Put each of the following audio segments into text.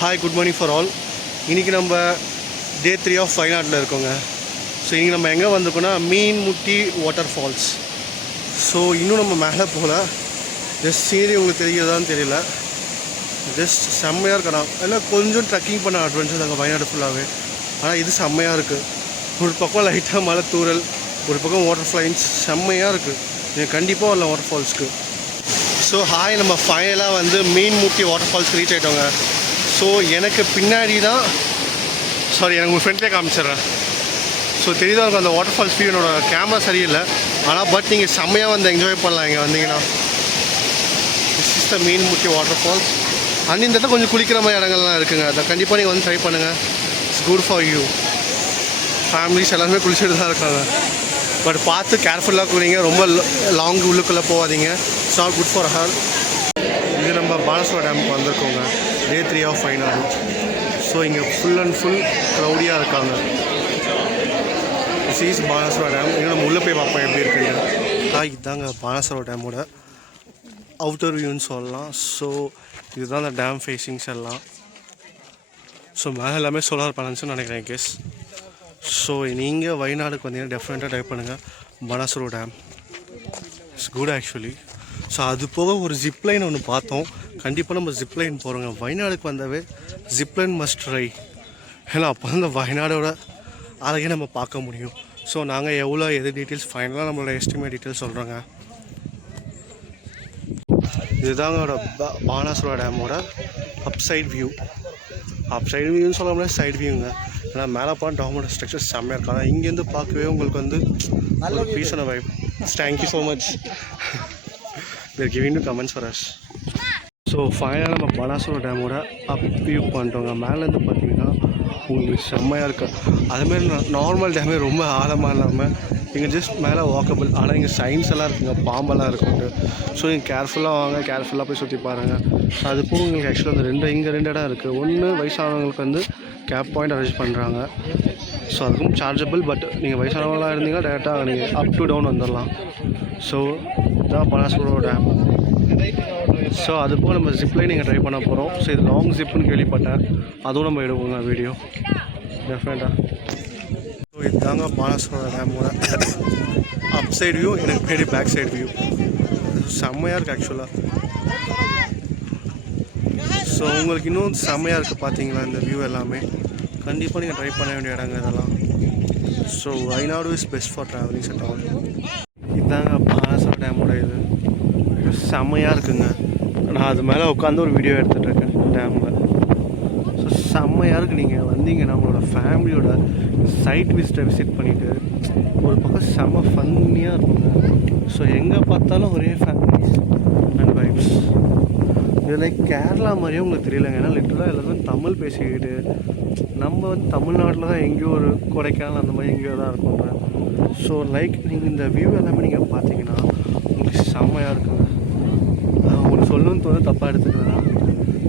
Hi, good morning for all. இன்றைக்கி நம்ம டே 3 of வயநாட்டில் இருக்கோங்க. ஸோ இன்றைக்கி நம்ம எங்கே வந்திருக்கோன்னா மீன்முட்டி வாட்டர் ஃபால்ஸ். ஸோ இன்னும் நம்ம மேலே போகல. ஜஸ்ட் சீனரி உங்களுக்கு தெரிகிறதான்னு தெரியல. ஜஸ்ட் செம்மையாக இருக்கணும். ஏன்னா கொஞ்சம் ட்ரக்கிங் பண்ண அட்வென்ச்சர் அங்கே வயநாடு ஃபுல்லாகவே. ஆனால் இது செம்மையாக இருக்குது. ஒரு பக்கம் லைட்டாக மழை தூரல், ஒரு பக்கம் வாட்டர் ஃப்ளைன்ஸ் செம்மையாக இருக்குது. நீங்கள் கண்டிப்பாக வரலாம் வாட்டர் ஃபால்ஸ்க்கு. ஸோ ஹாய், நம்ம ஃபைனலாக வந்து மீன்முட்டி வாட்டர் ஃபால்ஸ்க்கு ரீச் ஆகிட்டோங்க. ஸோ எனக்கு பின்னாடி தான் எனக்கு உங்கள் ஃப்ரெண்ட்லேயே காமிச்சிட்றேன். ஸோ தெரியுதா இருக்கும் அந்த வாட்டர் ஃபால்ஸ் வியூ. என்னோட கேமரா சரியில்லை, ஆனால் பட் நீங்கள் செம்மையாக வந்து என்ஜாய் பண்ணலாம் இங்கே வந்தீங்கன்னா. This is the Meenmutty water falls. And இந்த இடத்துல கொஞ்சம் குளிக்கிற மாதிரி இடங்கள்லாம் இருக்குங்க. அதை கண்டிப்பாக நீங்கள் வந்து ட்ரை பண்ணுங்கள். It's good for you. Families எல்லாருமே குளிச்சுட்டு தான் இருக்காங்க. பட் பார்த்து கேர்ஃபுல்லாக குளிங்க. ரொம்ப லாங் உள்ளுக்குள்ளே போகாதீங்க. It's not good for her. இது நம்ம பானஸ்வரா டேமுக்கு வந்திருக்கோங்க, டே 3 ஆஃப் வயநாடு. ஸோ இங்கே ஃபுல் அண்ட் ஃபுல் க்ரௌடியாக இருக்காங்க. This is Banasura dam. இன்னும் நம்ம உள்ளே போய் பார்ப்போம் எப்படி இருக்குங்க. இதுதாங்க பானஸ்வரா டேமோட அவுட்டர் வியூன்னு சொல்லலாம். ஸோ இதுதான் அந்த டேம் ஃபேஸிங்ஸ் எல்லாம். ஸோ மேலே எல்லாமே சோலார் பேனல்ஸ்னு நினைக்கிறேன் கெஸ். ஸோ நீங்கள் வயநாடுக்கு வந்தீங்கன்னா டெஃபினட்டாக ட்ரை பண்ணுங்கள் Banasura dam. It's good actually. So அது போக ஒரு ஜிப்லைன் ஒன்று பார்த்தோம். கண்டிப்பாக நம்ம ஜிப்லைன் போகிறோங்க. வயநாடுக்கு வந்தாவே ஜிப்லைன் மஸ்ட் ட்ரை. ஏன்னா அப்போ அந்த வயநாடோட அழகே நம்ம பார்க்க முடியும். ஸோ நாங்கள் எவ்வளோ எது டீட்டெயில்ஸ் ஃபைனலாக நம்மளோட எஸ்டிமேட் டீட்டெயில்ஸ் சொல்கிறோங்க. இதுதாங்க பானஸ்வரா டேமோட அப்சைட் வியூ. அப்சைட் வியூன்னு சொல்ல முடியாது, சைட் வியூங்க. ஏன்னா மேலே பார்த்து டாமோட ஸ்ட்ரக்சர் செம்மையாக இருக்கும். ஆனால் இங்கேருந்து பார்க்கவே உங்களுக்கு வந்து ஒரு பீஸான vibe. Thank you so much. They're giving you comments for us. So ஃபைனலாக நம்ம பானஸ்வரா டேமோட அப் வியூ பண்ணிட்டோங்க. மேலேருந்து பார்த்தீங்கன்னா உங்களுக்கு செம்மையாக இருக்குது. அதுமாரி நார்மல் டேமே ரொம்ப ஆழமாக இல்லாமல் இங்கே ஜஸ்ட் மேலே வாக்கபிள். ஆனால் இங்கே சைன்ஸ் எல்லாம் இருக்குங்க, பாம்பெல்லாம் இருக்குங்க. ஸோ நீங்கள் கேர்ஃபுல்லாக வாங்க, கேர்ஃபுல்லாக போய் சுற்றி பாருங்கள். அது போக உங்களுக்கு ஆக்சுவலாக அந்த இங்கே ரெண்டு இடம் இருக்குது. ஒன்று வயசானவங்களுக்கு வந்து கேப் பாயிண்ட் அரேஞ்ச் பண்ணுறாங்க. ஸோ அதுக்கும் சார்ஜபிள். பட் நீங்கள் வயசானவங்களாக இருந்தீங்கன்னா டேரெக்டாக நீங்கள் அப் டு டவுன் வந்துடலாம். ஸோ இதுதான் பானஸ்வரா டேம். ஸோ அது போக நம்ம ஜிப்லைன் நீங்கள் ட்ரை பண்ண போகிறோம். ஸோ இது லாங் ஜிப்புன்னு கேள்விப்பட்டேன், அதுவும் நம்ம எடுப்போங்க வீடியோ டெஃபினட்டாக. ஸோ இதுதாங்க பானஸ்வரா டேமோட அப் சைட் வியூ. எனக்கு பேடி பேக் சைட் வியூ செம்மையாக இருக்குது ஆக்சுவலாக. ஸோ உங்களுக்கு இன்னும் செம்மையாக இருக்குது பார்த்தீங்களா இந்த வியூ எல்லாமே. கண்டிப்பாக நீங்கள் ட்ரை பண்ண வேண்டிய இடங்க இதெல்லாம். So Wayanad is best for travellings at all. இதுதாங்க பானஸ்வரா டேமோட இது செம்மையாக இருக்குங்க. நான் அது மேலே உட்காந்து ஒரு வீடியோ எடுத்துகிட்ருக்கேன் டேமில். ஸோ செம்மையாக இருக்குது. நீங்கள் வந்தீங்கன்னா நம்மளோட ஃபேமிலியோட சைட் விசிட் பண்ணிவிட்டு ஒரு பக்கம் செம்ம ஃபன்னியாக இருக்குங்க. ஸோ எங்கே பார்த்தாலும் ஒரே ஃபேமிலிஸ் அண்ட் வைப்ஸ். இது லைக் கேரளா மாதிரியே உங்களுக்கு தெரியலங்க. ஏன்னா லிட்டராக எல்லாருமே தமிழ் பேசிக்கிட்டு நம்ம வந்து தமிழ்நாட்டில் தான் எங்கேயோ ஒரு கொடைக்கானல் அந்த மாதிரி எங்கேயோ தான் இருக்கோங்க. ஸோ லைக் நீங்கள் இந்த வியூ எல்லாமே நீங்கள் பார்த்தீங்கன்னா உங்களுக்கு செம்மையாக இருக்குங்க. உங்களுக்கு சொல்லணும்னு தோணும், தப்பாக எடுத்துக்கிறேன்னா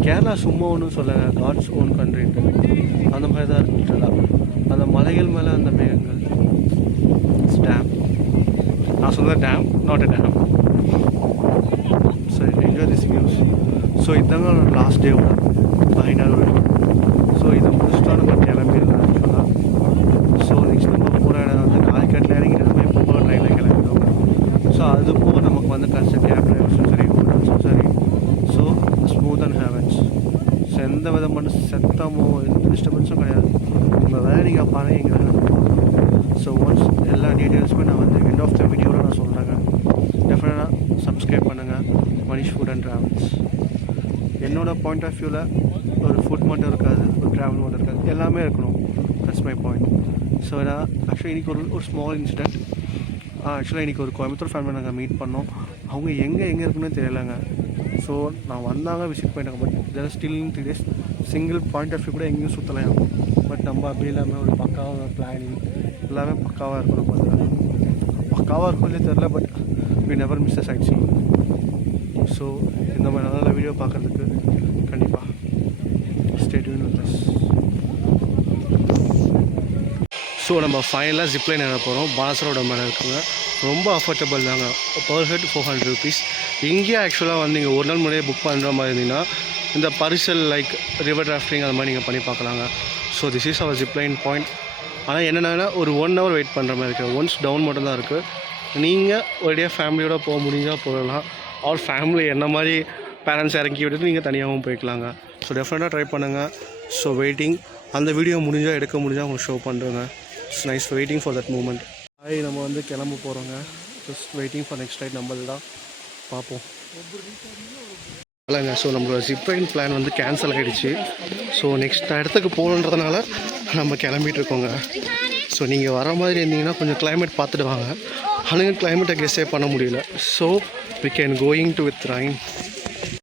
கேரளா சும்மா ஒன்றும் சொல்லுங்க, காட்ஸ் ஓன் கண்ட்ரின்ட்டு அந்த மாதிரி தான் இருக்குங்களா. அந்த மலைகள் மேலே அந்த மேகங்கள் டேம். நான் சொல்கிறேன் dam, not a dam. So enjoy this views. So இதுதாங்க லாஸ்ட் டே வயநாடு. ஸோ இதை முடிச்சுட்டா நம்ம கிளம்பிடலாம் ஆக்சுவலாக. ஸோ நெக்ஸ்ட் நம்ம போகிற இடம் வந்து காலிக்கட்டில் இறங்கி நம்ம எப்போ போகிற ட்ரெயினில் கிளம்பிடுவோம். ஸோ அது போக நமக்கு வந்து கஷ்ட கேப் டிரைவர்ஸும் சரி, ஹோட்டல்ஸும் சரி. So smooth and heavens. So எந்த விதமான சத்தமோ எந்த டிஸ்டர்பன்ஸும் கிடையாது. நம்ம வேலை நீங்கள் பாருங்க. ஸோ ஒன்ஸ் எல்லா டீட்டெயில்ஸுமே நான் வந்து எண்ட் ஆஃப் த வீடியோவில் நான் சொல்கிறேங்க. டெஃபினட்டாக சப்ஸ்கிரைப் பண்ணுங்கள் மனிஷ் ஃபுட் அண்ட் ட்ராவல்ஸ். என்னோடய பாயிண்ட் ஆஃப் வியூவில் ஒரு ஃபுட் மட்டும் இருக்காது, ஒரு ட்ராவல் மட்டும் இருக்காது, எல்லாமே இருக்கணும். That's my point. ஸோ நான் ஆக்சுவலி இன்றைக்கி ஒரு ஸ்மால் இன்சிடென்ட். ஆக்சுவலாக இன்றைக்கி ஒரு கோயம்புத்தூர் ஃபேமிலி நாங்கள் மீட் பண்ணோம். அவங்க எங்கே இருக்குன்னு தெரியலைங்க. ஸோ நான் வந்தாங்க, விசிட் பண்ணிட்டாங்க. பட் இதெல்லாம் still in 3 days single point of view கூட எங்கேயும் சுற்றலாம். பட் நம்ம அப்படி இல்லாமல் ஒரு பக்காவாக பிளானிங் எல்லாமே பக்காவாக இருக்கணும். பார்த்தீங்கன்னா பக்காவாக இருக்கும்னே தெரில. But we never miss the sightseeing. So இந்த மாதிரி நல்ல வீடியோ பார்க்குறதுக்கு கண்டிப்பாக stay tuned with us. So நம்ம ஃபைனலாக ஜிப்லைன் ஏற போகிறோம். பானஸ்வரா மேலே இருக்குங்க. ரொம்ப அஃபோர்டபுள் தாங்க. Per head 400 rupees. இங்கேயே ஆக்சுவலாக வந்து நீங்கள் ஒரு நாள் முன்னாடியே புக் பண்ணுற மாதிரி இருந்தீங்கன்னா இந்த பரிசல் லைக் ரிவர் ராஃப்டிங் அது மாதிரி நீங்கள் பண்ணி பார்க்கலாங்க. So this is our zipline point. ஆனால் என்னென்னா ஒரு 1 hour வெயிட் பண்ணுற மாதிரி இருக்குது. ஒன்ஸ் டவுன் மட்டும் தான் இருக்குது. நீங்கள் ஒரே ஃபேமிலியோடு போக முடிஞ்சால் போகலாம். ஆர் ஃபேமிலி என்ன மாதிரி பேரண்ட்ஸ் இறக்கி விட்டுட்டு நீங்கள் தனியாகவும் போய்க்கலாங்க. ஸோ டெஃபினட்டாக ட்ரை பண்ணுங்கள். ஸோ வெயிட்டிங் அந்த வீடியோ முடிஞ்சால் எடுக்க முடிஞ்சால் உங்களுக்கு ஷோ பண்ணுறேங்க. It's nice waiting for that moment. நம்ம வந்து கிளம்ப போகிறோங்க. Just waiting for next ride நம்மள தான் பார்ப்போம். இல்லைங்க, ஸோ நம்மளோட ஜிப்லைன் பிளான் வந்து கேன்சல் ஆகிடுச்சு. ஸோ நெக்ஸ்ட் இடத்துக்கு போகணுன்றதுனால நம்ம கிளம்பிட்டு இருக்கோங்க. ஸோ நீங்கள் வர மாதிரி இருந்தீங்கன்னா கொஞ்சம் கிளைமேட் பார்த்துட்டு வாங்க. ஆனால் கிளைமேட்டை கெஸ்ஸே பண்ண முடியல. So we can going to with rain.